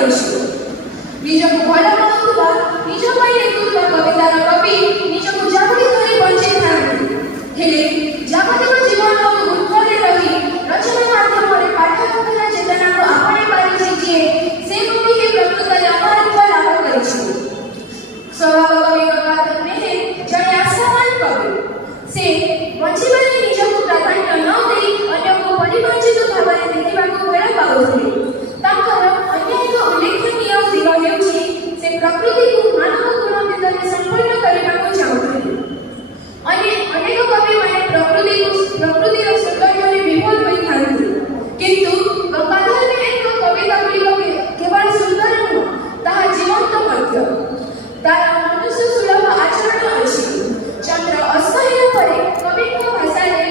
କରିଛୁ। ନିଜକୁ ଭଲ ପାଉଥିବା ନିଜ ପାଇଁ ଲେଖୁଥିବା କବିତାର କବି ନିଜକୁ ଜାବୁଡ଼ି ଧରି ବଞ୍ଚାଇଥାନ୍ତି। ହେଲେ ଜାଗତିକ ଜୀବନର ଉର୍ଦ୍ଧ୍ୱରେ ରହି ରଚନା ମାଧ୍ୟମରେ ପାଠକଙ୍କର ଚେତନାକୁ ଆପଣେଇ ପାରିଛି ଯିଏ ସେ କବି ହିଁ ପ୍ରକୃତରେ ଅମରତ୍ୱ ଲାଭ କରିଛି। ସ୍ୱଭାବ କବି ଗଙ୍ଗାଧର ମେହେର ଜଣେ ଆଶାବାନ କବି। ସେ ବଞ୍ଚିବାରେ ନିଜକୁ ପ୍ରାଧାନ୍ୟ ନ ଦେଇ ଅନ୍ୟକୁ ପରିବଞ୍ଚିତ ଭାବରେ ଦେଖିବାକୁ ଭଲ ପାଉଥିଲେ। ତାଙ୍କର ଅନ୍ୟ ଏକ ଉଲ୍ଲେଖନୀୟ ଦିଗ ହେଉଛି ସେ ପ୍ରକୃତିକୁ ମାନବ ଗୁଣ ଭିତରେ ସମ୍ପନ୍ନ କରିବାକୁ ଚାହୁଁଥିଲେ। ଅନେକ କବିମାନେ ପ୍ରକୃତିର ସୌନ୍ଦର୍ଯ୍ୟରେ ବିଭୋର ହୋଇଥାନ୍ତି, କିନ୍ତୁ ଗଙ୍ଗାଧର ମେହେରଙ୍କ କବିତା ଗୁଡ଼ିକ କେବଳ ସୁନ୍ଦର ନୁହଁ, ତାହା ଜୀବନ୍ତ ମଧ୍ୟ। ତାର ମନୁଷ୍ୟ ସୁଲଭ ଆଚରଣ ଅଛି। ଚନ୍ଦ୍ର ଅସ୍ତ ହେଲା ପରେ କବିଙ୍କ ଭାଷାରେ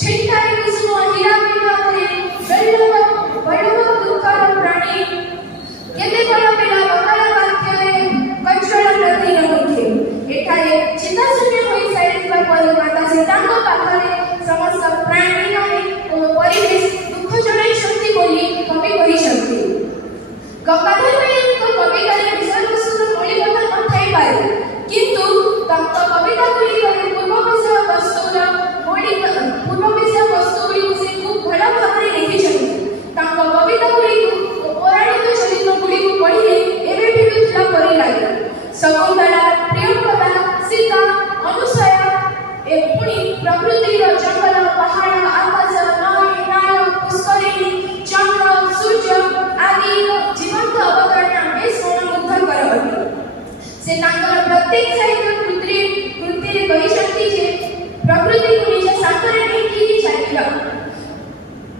ଛିଟକାଏ କୁସୁମ ହୀରା ପିତାରେ ବୈରବ ଦୁଃଖର ପ୍ରାଣୀ କେତେ କଳ ପିଲା ବକାଳ ବାକ୍ୟରେ କଚ୍ଛଳ ପ୍ରତିନ ମୁଖେ। ଏଠାରେ ଚିନ୍ତାଶୂନ୍ୟ ହୋଇ ସାରିଥିବା ପରେ ମାତା ସୀତାଙ୍କ ପାଖରେ ସମସ୍ତ ପ୍ରାଣୀ ଓ ପରିବେଶ ଦୁଃଖ ଜଣାଇଛନ୍ତି ବୋଲି କବି କହିଛନ୍ତି। ଗଙ୍ଗାଧର ମେହେରଙ୍କ କବିତାରେ ବିଷୟବସ୍ତୁର ମୌଳିକତା ନଥାଇପାରେ, କିନ୍ତୁ ତାଙ୍କ କବିତା ଗୁଡ଼ିକରେ ପୂର୍ବ ବିଷୟବସ୍ତୁଗୁଡ଼ିକୁ ସେ ଖୁବ୍ ଭଲ ଭାବରେ ଲେଖିଛନ୍ତି। ତାଙ୍କ କବିତା ଗୁଡ଼ିକୁ ଓ ପୌରାଣିକ ଚରିତ୍ର ଗୁଡ଼ିକୁ ପଢ଼ିଲେ ଏବେ ଫେରୁଥିଲା ପରି ଲାଗେ। ଶକୁନ୍ତଳା, ପ୍ରିୟଂବଦା, ସୀତା, ଅନୁସୟା ପୁଣି ପ୍ରକୃତିର ଜଙ୍ଗଲ, ପାହାଡ଼, ଆକାଶ, ନଈ, ନାଳ, ପୁଷ୍କରିଣୀ, ଚନ୍ଦ୍ର, ସୂର୍ଯ୍ୟ ଆଦିର ଜୀବନ୍ତ ଅବତାରଣା ବେଶ ମନମୁଗ୍ଧକର ଅଟେ। ସେ ତାଙ୍କର ପ୍ରତ୍ୟେକ ସାହିତ୍ୟ କୃତିରେ କହିଛନ୍ତି ଯେ ପ୍ରକୃତିକୁ ନିଜ ସାଙ୍ଗରେ ନେଇକି ଚାଲିଲ।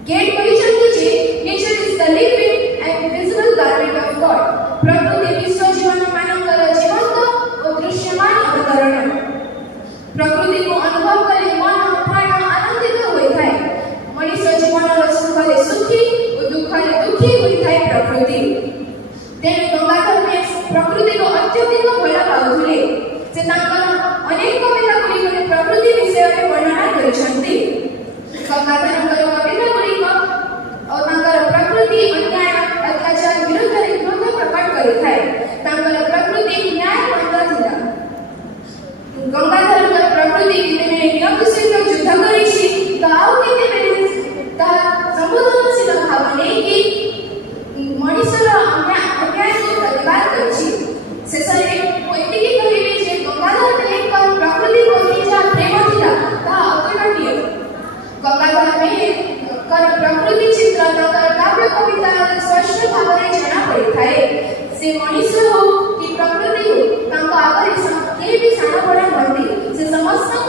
ଗେଟ୍ କହିଛନ୍ତି ଯେ nature is the living and visible garment of God. ପ୍ରକୃତି ବିଶ୍ୱ ଜୀବନ ମାନଙ୍କର ଜୀବନ୍ତ ଓ ଦୃଶ୍ୟମାନ ଅବତରଣ। ପ୍ରକୃତିକୁ ଅନୁଭବ କଲେ ମନ ପ୍ରାଣ ଆନନ୍ଦିତ ହୋଇଥାଏ। ମଣିଷ ଜୀବନର ସୁଖରେ ସୁଖୀ ଓ ଦୁଃଖରେ ଦୁଃଖୀ ହୋଇଥାଏ ପ୍ରକୃତି। ତେଣୁ ଗଙ୍ଗାଧର ମେହେର ପ୍ରକୃତିକୁ ଅତ୍ୟଧିକ ଭଲ ପାଉଥିଲେ। ସେ ତାଙ୍କର ଅନେକ କବିତା ଗୁଡ଼ିକରେ ପ୍ରକୃତି ବିଷୟରେ ବର୍ଣ୍ଣନା କରିଛନ୍ତି। ଗଙ୍ଗାଧରଙ୍କର କବିତା ଗୁଡ଼ିକ ଓ ତାଙ୍କର ପ୍ରକୃତି ଅନ୍ୟାୟ ଅତ୍ୟାଚାର ବିରୁଦ୍ଧରେ କ୍ରୋଧ ପ୍ରକଟ କରିଥାଏ। ତାଙ୍କର ପ୍ରକୃତି ନ୍ୟାୟବଦ୍ଧ ଥିଲା। ଗଙ୍ଗାଧରଙ୍କର ପ୍ରକୃତି କେତେବେଳେ ନିୟତି ସହିତ ଯୁଦ୍ଧ କରିଛି ତ ଆଉ କେତେବେଳେ ତାହା ସମ୍ବେଦନଶୀଳ ଭାବ ନେଇକି ମଣିଷର ଅନ୍ୟାୟକୁ ପ୍ରତିବାଦ କରିଛି। ଶେଷରେ ମୁଁ ଏତିକି କହିବି ଯେ ଗଙ୍ଗାଧର ମେହେରଙ୍କ ପ୍ରକୃତି ପ୍ରତି ଯାହା ପ୍ରେମ ଥିଲା ତାହା ଅତୁଳନୀୟ। ଗଙ୍ଗାଧର ମେହେରଙ୍କର ପ୍ରକୃତି ଚିତ୍ର ତାଙ୍କର କାବ୍ୟ କବିତାରେ ସ୍ପଷ୍ଟ ଭାବରେ ଜଣାପଡ଼ିଥାଏ। ସେ ମଣିଷ ହଉ କି ପ୍ରକୃତି ହଉ ତାଙ୍କ ଆଗରେ କେହି ବି ସାନ ବଡ଼ ହୁଅନ୍ତି। ସେ ସମସ୍ତଙ୍କ